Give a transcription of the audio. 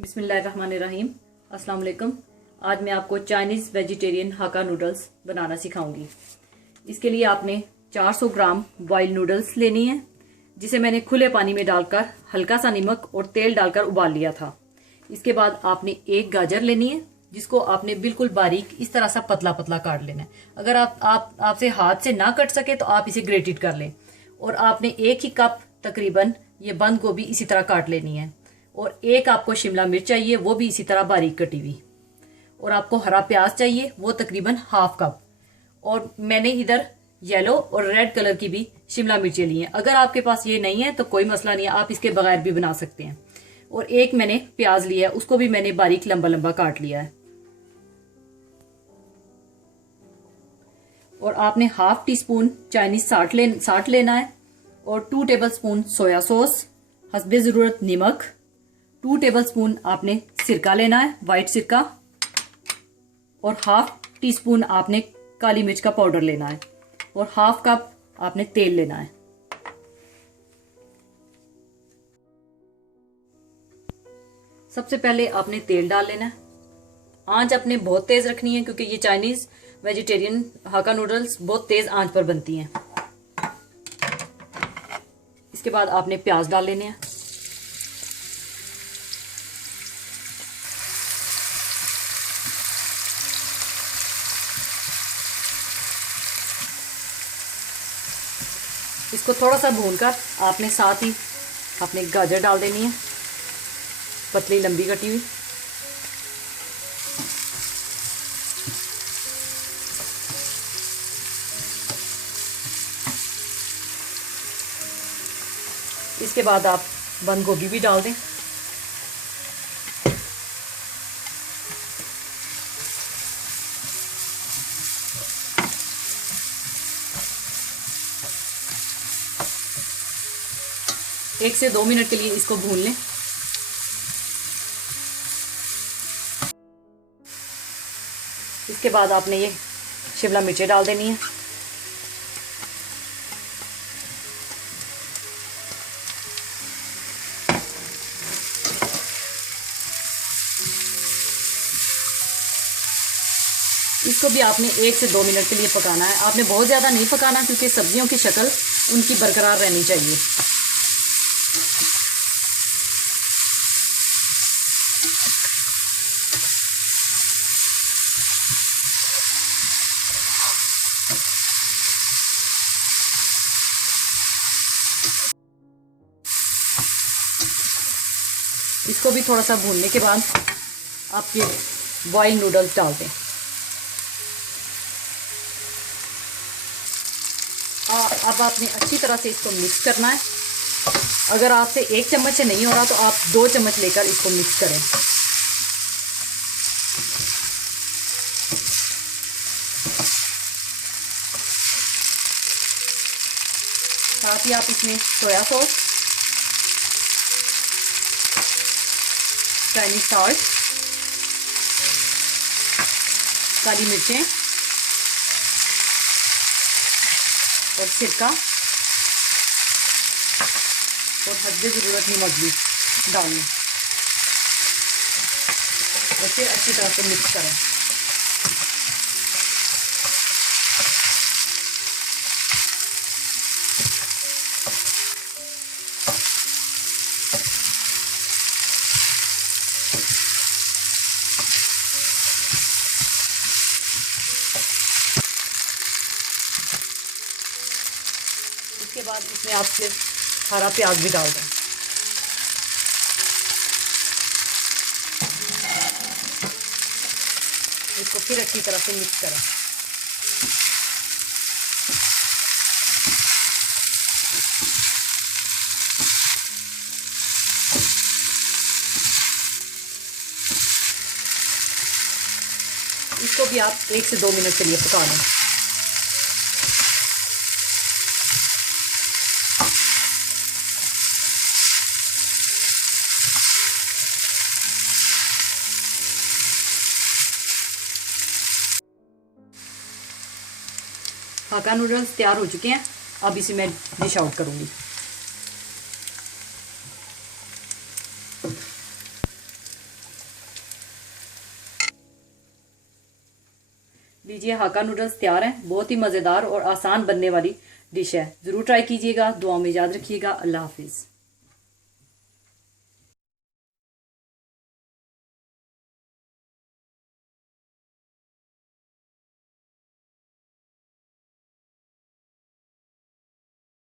बिस्मिल्लाहिर्रहमानिर्रहीम। अस्सलाम वालेकुम। आज मैं आपको चाइनीज़ वेजिटेरियन हाका नूडल्स बनाना सिखाऊंगी। इसके लिए आपने 400 ग्राम बॉयल नूडल्स लेनी है, जिसे मैंने खुले पानी में डालकर हल्का सा नमक और तेल डालकर उबाल लिया था। इसके बाद आपने एक गाजर लेनी है, जिसको आपने बिल्कुल बारीक इस तरह सा पतला पतला काट लेना है। अगर आपसे हाथ से ना कट सके तो आप इसे ग्रेटेड कर लें। और आपने एक ही कप तकरीबन ये बंद गोभी इसी तरह काट लेनी है। और एक आपको शिमला मिर्च चाहिए, वो भी इसी तरह बारीक कटी हुई। और आपको हरा प्याज चाहिए, वो तकरीबन हाफ कप। और मैंने इधर येलो और रेड कलर की भी शिमला मिर्चें ली हैं। अगर आपके पास ये नहीं है तो कोई मसला नहीं है, आप इसके बगैर भी बना सकते हैं। और एक मैंने प्याज लिया है, उसको भी मैंने बारीक लंबा लंबा काट लिया है। और आपने half tea spoon Chinese salt लेना है। और 2 टेबल स्पून सोया सॉस, हस्बे ज़रूरत नमक, 2 टेबल स्पून आपने सिरका लेना है, वाइट सिरका। और हाफ टी स्पून आपने काली मिर्च का पाउडर लेना है। और हाफ कप आपने तेल लेना है। सबसे पहले आपने तेल डाल लेना है। आंच आपने बहुत तेज रखनी है, क्योंकि ये चाइनीज वेजिटेरियन हाका नूडल्स बहुत तेज आंच पर बनती हैं। इसके बाद आपने प्याज डाल लेने हैं। इसको थोड़ा सा भूनकर आपने साथ ही आपने गाजर डाल देनी है, पतली लंबी कटी हुई। इसके बाद आप बंद गोभी भी डाल दें। एक से 2 मिनट के लिए इसको भून लें। इसके बाद आपने ये शिमला मिर्चें डाल देनी है। इसको भी आपने 1 से 2 मिनट के लिए पकाना है। आपने बहुत ज़्यादा नहीं पकाना, क्योंकि सब्जियों की शक्ल उनकी बरकरार रहनी चाहिए। इसको भी थोड़ा सा भूनने के बाद आप ये बॉयल नूडल्स डाल दें। अब आपने अच्छी तरह से इसको मिक्स करना है। अगर आपसे 1 चम्मच से नहीं हो रहा तो आप 2 चम्मच लेकर इसको मिक्स करें। साथ ही आप इसमें सोया सॉस, चाइनीज सॉल्ट, काली मिर्चें और सिरका और हस्बे ज़रूरत नमक भी डाल लें। और फिर अच्छी तरह से मिक्स करें। इसके बाद इसमें आप फिर हरा प्याज भी डाल दें। इसको फिर अच्छी तरह से मिक्स करें। इसको भी आप 1 से 2 मिनट के लिए पका लें। हाका नूडल्स तैयार हो चुके हैं। अब इसे मैं डिश आउट करूंगी। लीजिए, हाक्का नूडल्स तैयार हैं। बहुत ही मज़ेदार और आसान बनने वाली डिश है। ज़रूर ट्राई कीजिएगा। दुआओं में याद रखिएगा। अल्लाह हाफिज़।